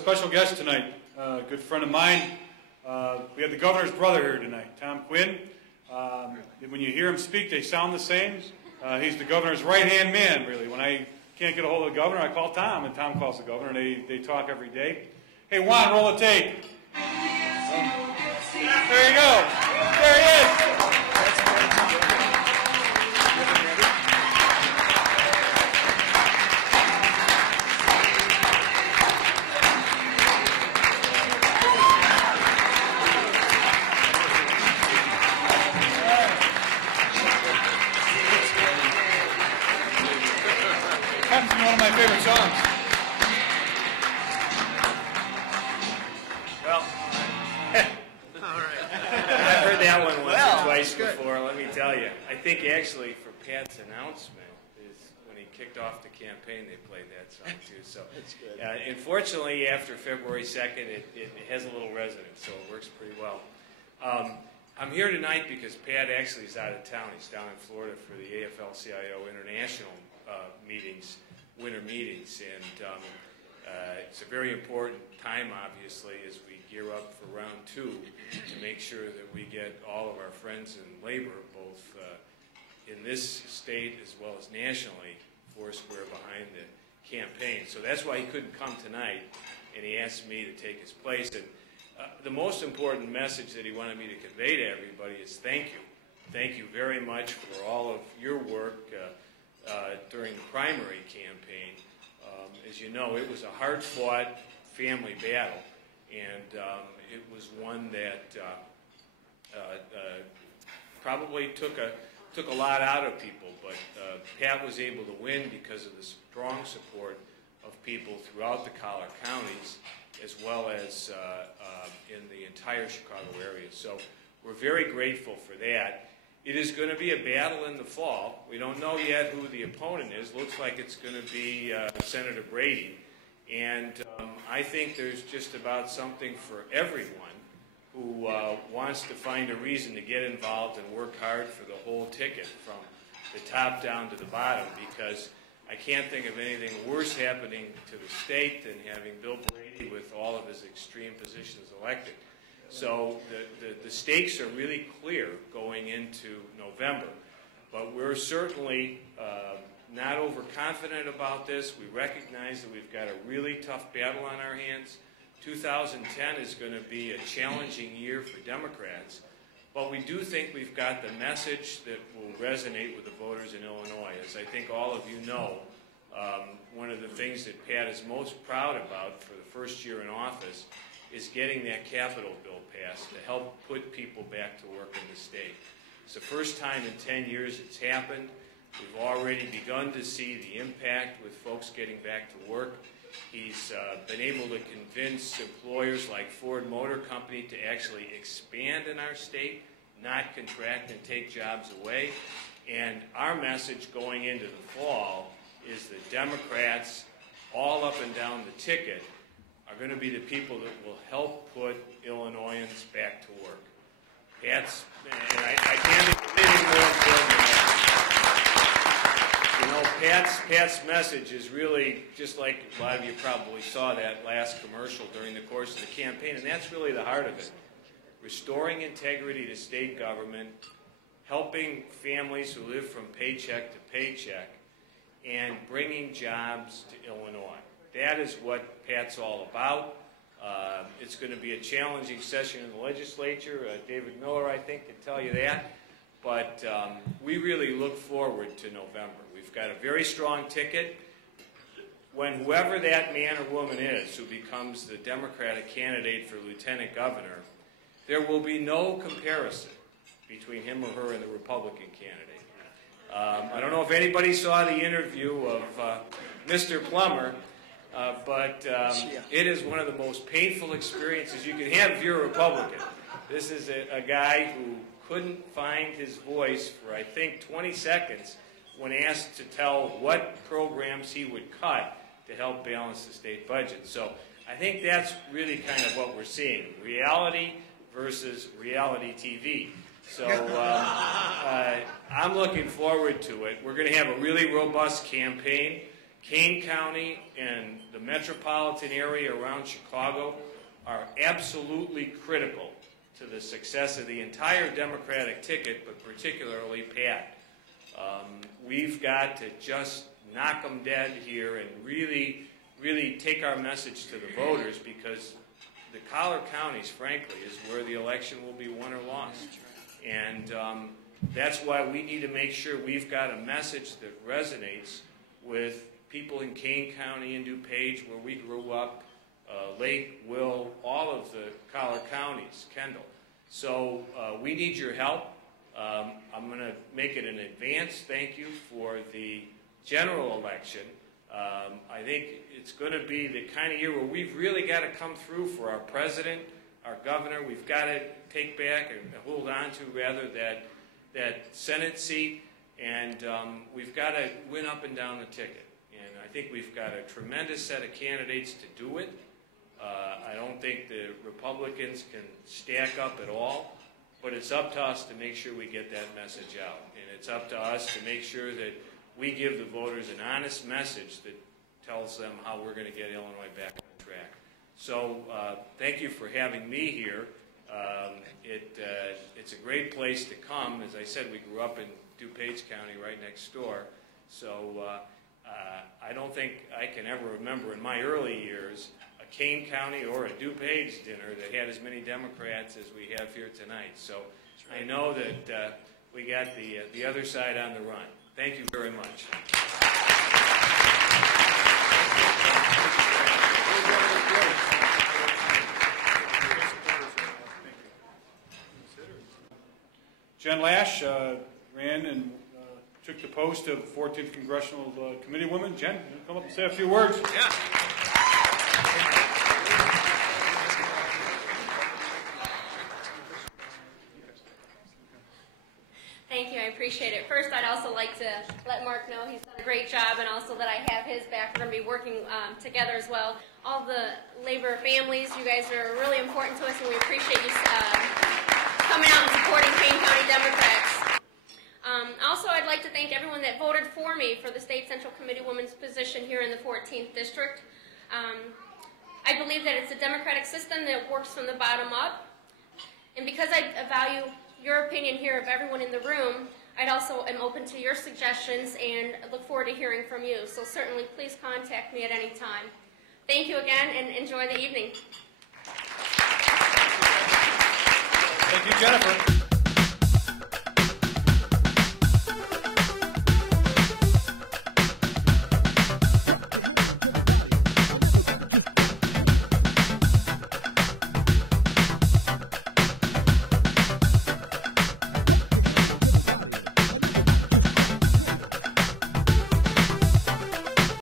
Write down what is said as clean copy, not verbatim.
special guest tonight, a good friend of mine. We have the governor's brother here tonight, Tom Quinn. When you hear him speak, they sound the same. He's the governor's right-hand man, really. When I can't get a hold of the governor, I call Tom, and Tom calls the governor, and they talk every day. Hey, Juan, roll the tape. There you go. There he is. Happens to be one of my favorite songs. Well, I've heard that one once or twice before, let me tell you. I think actually for Pat's announcement is when he kicked off the campaign, they played that song too. So, unfortunately, after February 2nd, it has a little resonance, so it works pretty well. I'm here tonight because Pat actually is out of town. He's down in Florida for the AFL-CIO International meetings, winter meetings, and it's a very important time, obviously, as we gear up for round 2 to make sure that we get all of our friends in labor, both in this state as well as nationally, foursquare behind the campaign. So that's why he couldn't come tonight, and he asked me to take his place. And the most important message that he wanted me to convey to everybody is thank you. Thank you very much for all of your work during the primary campaign. As you know, it was a hard-fought family battle, and it was one that probably took a lot out of people, but Pat was able to win because of the strong support of people throughout the collar counties, as well as in the entire Chicago area. So we're very grateful for that. It is going to be a battle in the fall. We don't know yet who the opponent is. Looks like it's going to be Senator Brady. And I think there's just about something for everyone who wants to find a reason to get involved and work hard for the whole ticket from the top down to the bottom, because I can't think of anything worse happening to the state than having Bill Brady with all of his extreme positions elected. So the stakes are really clear going into November, but we're certainly not overconfident about this. We recognize that we've got a really tough battle on our hands. 2010 is going to be a challenging year for Democrats, but we do think we've got the message that will resonate with the voters in Illinois. As I think all of you know, one of the things that Pat is most proud about for the first year in office is getting that capital bill passed to help put people back to work in the state. It's the first time in 10 years it's happened. We've already begun to see the impact with folks getting back to work. He's been able to convince employers like Ford Motor Company to actually expand in our state, not contract and take jobs away. And our message going into the fall is that Democrats all up and down the ticket are going to be the people that will help put Illinoisans back to work. And I can't think of anything more important than that. You know, Pat's message is really, just like a lot of you probably saw that last commercial during the course of the campaign, and that's really the heart of it. Restoring integrity to state government, helping families who live from paycheck to paycheck, and bringing jobs to Illinois. That is what Pat's all about. It's going to be a challenging session in the legislature. David Miller, I think, can tell you that. But we really look forward to November. We've got a very strong ticket. When whoever that man or woman is who becomes the Democratic candidate for lieutenant governor, there will be no comparison between him or her and the Republican candidate. I don't know if anybody saw the interview of Mr. Plummer, but it is one of the most painful experiences you can have if you're a Republican. This is a guy who couldn't find his voice for, I think, 20 seconds when asked to tell what programs he would cut to help balance the state budget. So I think that's really kind of what we're seeing, reality versus reality TV. So I'm looking forward to it. We're going to have a really robust campaign. Kane County and the metropolitan area around Chicago are absolutely critical to the success of the entire Democratic ticket, but particularly Pat. We've got to just knock them dead here and really take our message to the voters, because the collar counties, frankly, is where the election will be won or lost. And that's why we need to make sure we've got a message that resonates with people in Kane County and DuPage, where we grew up, Lake, Will, all of the collar counties, Kendall. So we need your help. I'm going to make it an advance thank you for the general election. I think it's going to be the kind of year where we've really got to come through for our president, our governor. We've got to take back and hold on to, rather, that Senate seat, and we've got to win up and down the ticket. And I think we've got a tremendous set of candidates to do it. I don't think the Republicans can stack up at all, but it's up to us to make sure we get that message out. And it's up to us to make sure that we give the voters an honest message that tells them how we're going to get Illinois back on track. So thank you for having me here. It's a great place to come. As I said, we grew up in DuPage County right next door. So I don't think I can ever remember in my early years a Kane County or a DuPage dinner that had as many Democrats as we have here tonight. So I know that we got the other side on the run. Thank you very much. Jen Laesch ran and took the post of 14th Congressional Committeewoman. Jen, you come up and say a few words? Yeah. Thank you, I appreciate it. First, I'd also like to let Mark know he's done a great job, and also that I have his back. We're going to be working together as well. All the labor families, you guys are really important to us, and we appreciate you coming out and supporting Kane County Democrats. Also, I'd like to thank everyone that voted for me for the State Central Committeewoman's position here in the 14th District. I believe that it's a democratic system that works from the bottom up, and because I value your opinion here of everyone in the room, I'd also am open to your suggestions and look forward to hearing from you. So certainly, please contact me at any time. Thank you again, and enjoy the evening. Thank you, Jennifer.